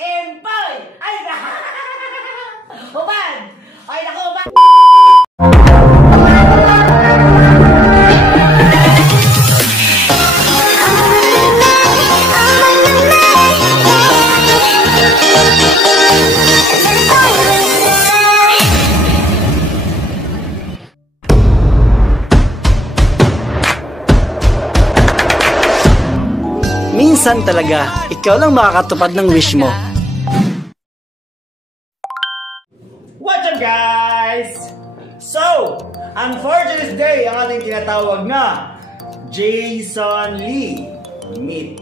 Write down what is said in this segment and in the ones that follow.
and Poy! Ay, Human! Ay, naku, Human! Minsan talaga, ikaw lang makakatupad ng wish mo. What's up, guys? So, unfortunate day ang ating tinatawag na Jason Lee Meet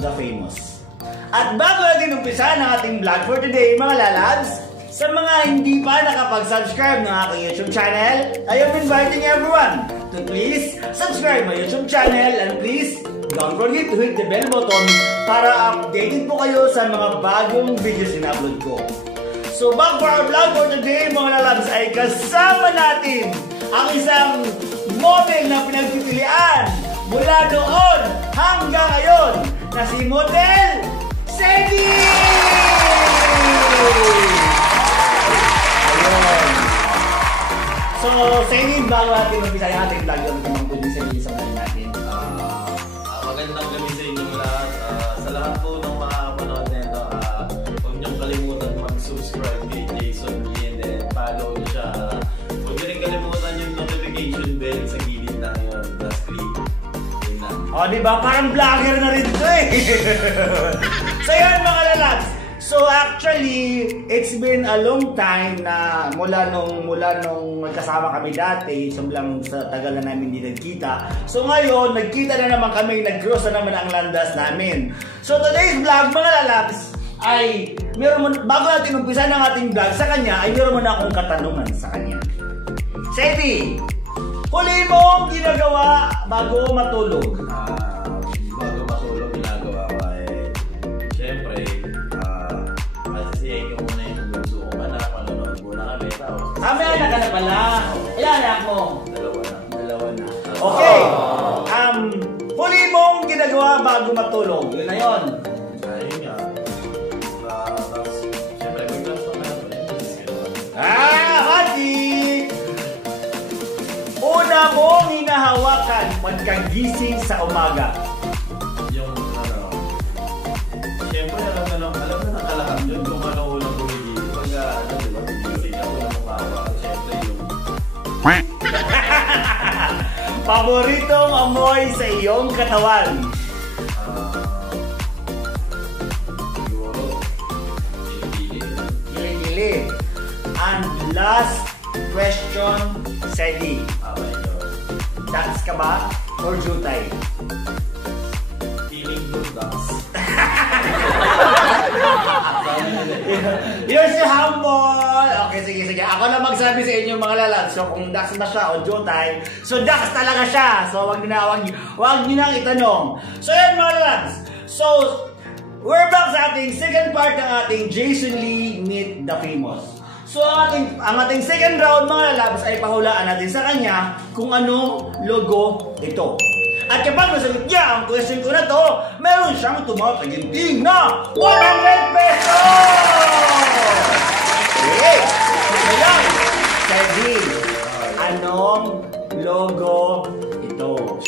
the Famous. At bago natin umpisa ng ating vlog for today, mga lalabs, sa mga hindi pa nakapag-subscribe ng aking YouTube channel, I am inviting everyone to please subscribe my YouTube channel and please don't forget to hit the bell button para updated po kayo sa mga bagong videos na upload ko. So back for our vlog for today, mga lalabs, ay kasama natin ang isang model na pinagpipilian mula noon hanggang ngayon na si Model Sedi! So, Sedi, bago natin mag-isa yung ating vlog, yung mga pwedeng sabihin sa vlog natin. Magandang gabi sa inyong lahat. Sa lahat po ng mga manood nito, huwag niyong kalimutan mag-subscribe kay Jason Lee and then follow niyo siya. Huwag niyo rin kalimutan yung notification bell sa gilid na yun. Just click. Yun lang. O, diba? Parang vlogger na rin ito eh. So yun, mga lalabs. So actually, it's been a long time na mula nung magkasama kami dati, sobrang sa tagal na namin hindi nagkita. So ngayon, nagkita na naman kami, nag-cross na naman ang landas namin. So today's vlog, mga lalabs, ay bago natin umpisa ng ating vlog sa kanya, ay meron muna akong katanungan sa kanya. Sedi, huli mong ginagawa bago matulog? Bago matulog, ginagawa ko ay syempre, masisiyahin ko muna yung bunso kong anak, manonood muna kami. May anak ka na pala. Ilan anak mo? Dalawa na. Okay. Huli mong ginagawa bago matulog. Yun na yun. Ayun nga. Tapos, syempre, mag-class na meron. Hati! Una mong hinahawakan pagkagising sa umaga. Yung, syempre, alam na nakalahat yun kung ano unang bumigil. Pag, diba, bumigil ako ng umaga. Syempre, yung... Paboritong amoy sa iyong katawan. Siguro, Kilikili. And last question, Sedi. Dance ka ba or jutay? Feeling good dance. You're so humble! Okay, sige. Ako na magsabi sa inyo, mga lalabs. So, kung dax ba siya o jutay, so dax talaga siya. So, wag nyo nang itanong. So, yan, mga lalabs. So, we're back sa ating second part ng ating Jason Lee Meet the Famous. So, ang ating second round, mga lalabs, ay pahulaan natin sa kanya kung ano logo ito. At kapag nasagot niya ang question ko na to, meron siyang tumataginting na 100 pesos! Okay! Ngayon, Sedi, anong logo ito?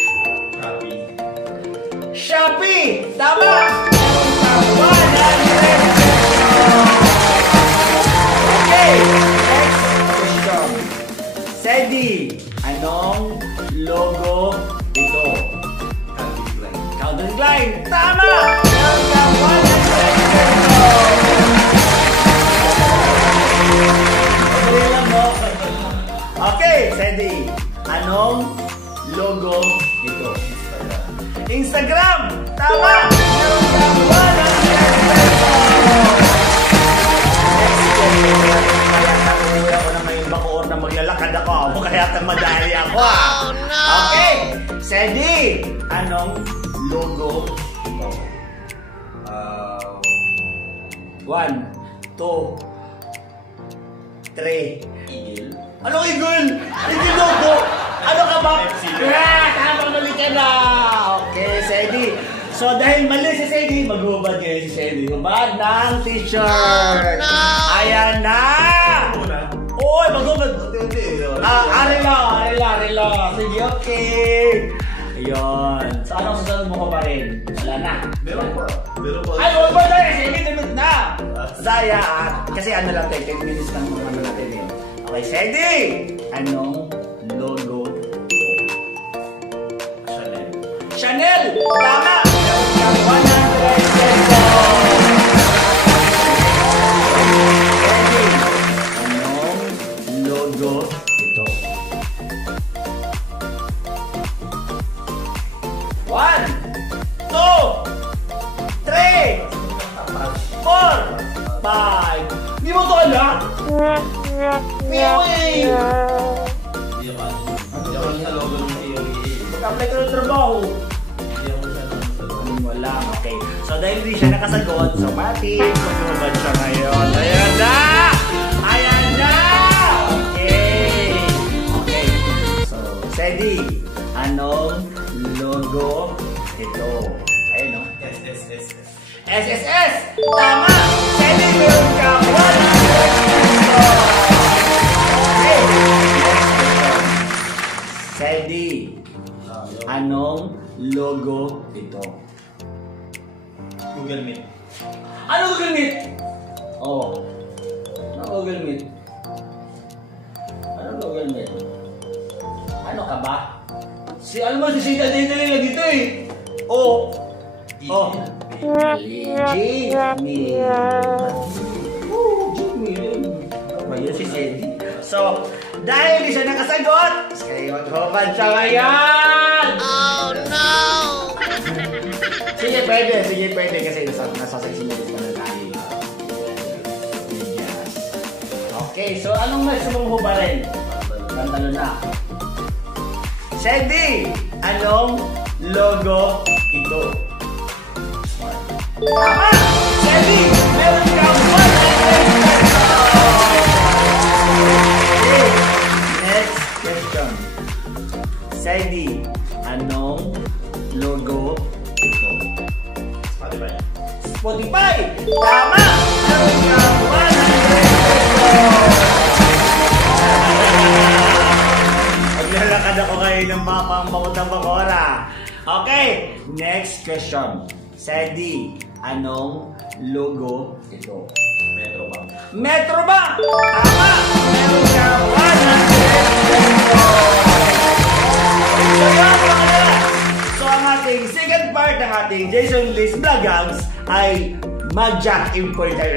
Shopee! Tama! Meron siyang 100 pesos! Okay! Next question. Sedi, anong logo ito? Calvin Klein. Tama! Meron kang 100 pesos! Madali lang, no? Okay, Sedi. Anong logo ito? Instagram. Tama! Meron kang 100 pesos! Next question. Kaya tanong ako na may bakoor na maglalakad ako. Kaya madali ako. Oh, no! Okay, Sedi. Anong logo ito? 1, 2, 3. Eagle. Anong eagle? Eagle logo? Ano ka ba? Tamang mali ka na! Okay, Sedi. So dahil mali si Sadie, maghubad ngayon si Sadie. Hubad ng t-shirt. Ayan na! Uy, maghubad. Arila. Sige, okay. Ayun. So anong susunod mo ko pa rin? Wala na. Meron pa. Ay, wag ba tayo? Sige, ganun na. Saya. Kasi ano lang tayo, 10 minutes lang mga ano natin eh. Okay, Sadie! Anong logo? Chanel! Tama! 100 pesos! Anong logo ito? 1, 2, 3, 4, 5. Di mo to alam? Piwi! Hindi ako sa logo ng theory. Mag-apply ka ng trabaho. Wala, okay. So dahil di siya nakasagot, so Mati, magmumabad siya ngayon. Ayan na! Ayan na! Okay. Okay. So, Sadie, anong logo ito? Ayun, no? SSS. SSS! Tama! Sadie, meron ka 100 pesos! Okay. Sadie, anong logo ito? Google Meet. Ano Google Meet? Oo. Ano Google Meet? Ano Google Meet? Ano ka ba? Si ano mo si Sita dito dito eh. Oh. Oh. Jimmy. Oh, Jimmy. Ayun si Sadie. So, dahil di siya nakasagot, kaya maghubad siya ngayon! Oh no! Sige, pwede kasi nasa 6 minutes na tayo. Yes. Okay, so anong gusto mong hubarin? Pantalo na. Sadie, anong logo ito? Tama! Sadie, meron kang 100 pesos! Okay, next question. Sadie, anong logo ito? Spotify! Tama! Meron kang 100 pesos! Maglalakad ako kayo ng pamamamot ng bakora. Okay, next question. Sadie, anong logo ito? Metrobank. Metrobank! Tama! Meron kang 100 pesos! So ang ating second part ng ating Jason Lee's Vlogs ay mag-jack import tayo.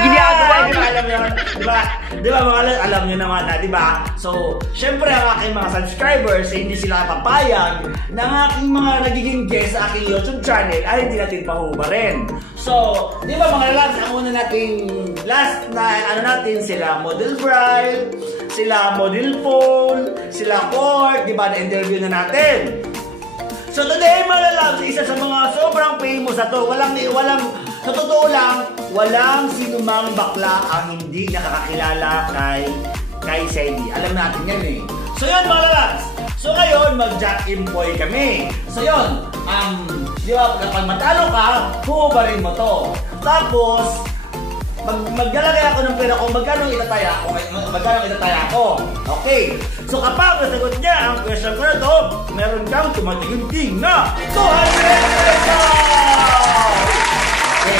Ginagawa mo! Alam nyo naman, di ba mga alam nyo naman na, di ba? So, syempre ang aking mga subscribers hindi sila papayag na ang aking mga nagiging guest sa aking YouTube channel ay hindi natin pahubarin. So, di ba mga lads, ang una nating last na ano natin, sila Model Bride, sila Model Phone, sila Court, di ba, na-interview na natin. So today mga lalabs, isa sa mga sobrang famous na to. Sa totoo lang, walang sinumang bakla ang hindi nakakakilala kay Sadie. Alam natin yan eh. So yun mga lalabs. So ngayon, mag-jack employ kami. So yun, di ba, kapag matalo ka, huhubarin mo to. Tapos, maglalagay ako ng pera kung magkano itataya ako. Okay. So kapag nasagot niya ang question ko na to, meron kang tumatigunting na 200 pesos! Okay,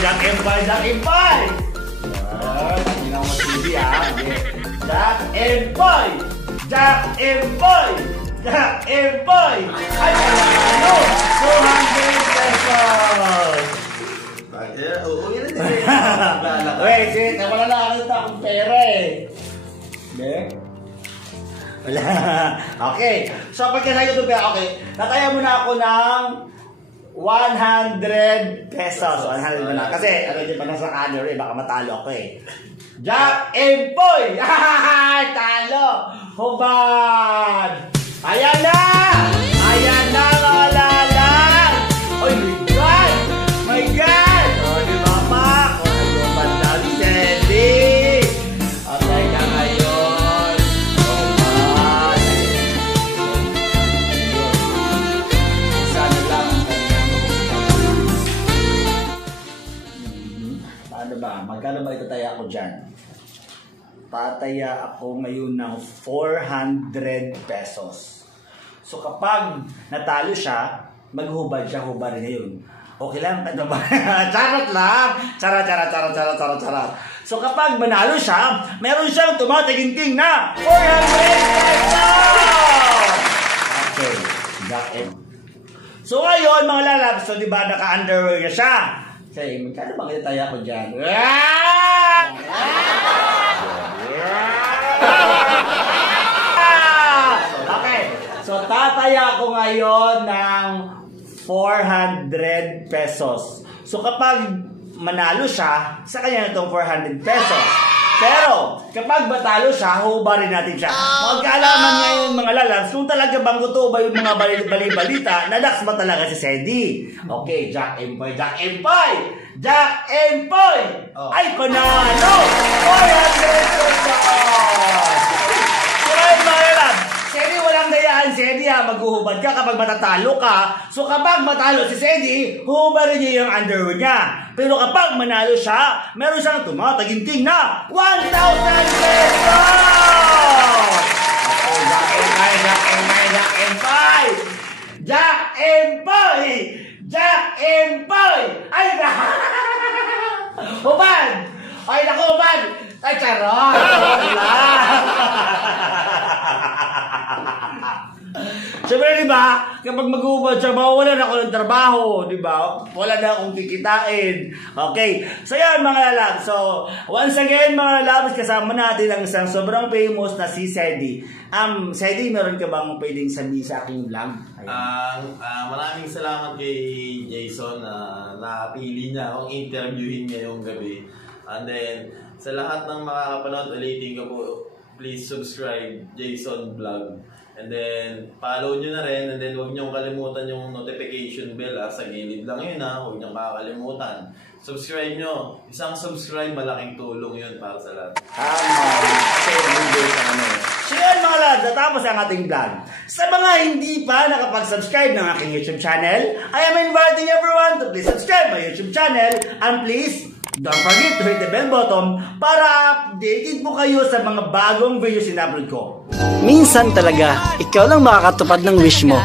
Jack Empire. Yan, hindi na ako mag-TV ha. Jack Empire! Ay, ano? 200 pesos! Wait, shit. Wala na ako akong pera eh. Okay? Wala. Okay. So, pagkasaya ito pera, okay. Nataya mo na ako ng 100 pesos. 100 mo na. Kasi, ano din pa nasa camera eh. Baka matalo ako eh. Jack Empoy! Talo! Hubad! Ayan na! Ayan na mga lalang! Oy, my God! My God! O, di ba pa? Kung ano ba daw si Sadie? Okay ka ngayon. Hubad! Sana lang ang kanya. Ano ba? Magkano ba itataya ko dyan? Tataya ako ngayon ng 400 pesos. So kapag natalo siya, maghubad siya, hubarin niya yun. Okay lang? Ano ba? Charot lang! Charot. So kapag manalo siya, meron siyang tumataginting na 400 pesos! Okay. Got it. So ngayon, mga lalabs, so diba naka-underwear na siya? Say, magkano bang itataya ko dyan? Okay. So tataya ko ngayon ng 400 pesos. So kapag manalo siya, sa kanya na itong 400 pesos. Pero kapag matalo siya, hubarin natin siya. Magkaalaman ngayon mga lalabs kung talaga bang totoo ba yung mga bali-balita na Dax ba talaga si Sedi. Okay, Jack Empoy. Ay, panalo! 400 pesos! Kaya mga lalabs, Sedi, walang dayaan, Sedi ha, maghuhubad ka kapag matatalo ka. So kapag matalo si Sedi, hubarin niya yung underwear niya. Pero kapag manalo siya, meron siyang tumataginting na 1,000 pesos! Jack Empoy! Ay, hubad! Ay, naku, hubad! Ay, charot! Siyempre, di ba? Kapag mag-ubad siya, mawawalan ako ng trabaho, di ba? Wala na akong kikitain. Okay. So, yan, mga lalabs. So, once again, mga lalabs, kasama natin ang isang sobrang famous na si Sedi. Sedi, meron ka bang pwedeng sabihin sa aking vlog? Maraming salamat kay Jason na napili niya akong interviewin ngayong gabi. And then, sa lahat ng mga kapanood, ulitin ko po, please subscribe Jason Vlog. And then, follow nyo na rin. And then, huwag nyo kalimutan yung notification bell. Sa gilid lang yun huwag nyo kakalimutan. Subscribe nyo. Isang subscribe, malaking tulong yun para sa lahat. So yan mga lads, natapos ang ating vlog. Sa mga hindi pa nakapag-subscribe ng aking YouTube channel, I am inviting everyone to please subscribe my YouTube channel. And please, don't forget to hit the bell button para updated po kayo sa mga bagong videos in-upload ko. Minsan talaga, ikaw lang makakatupad ng wish mo.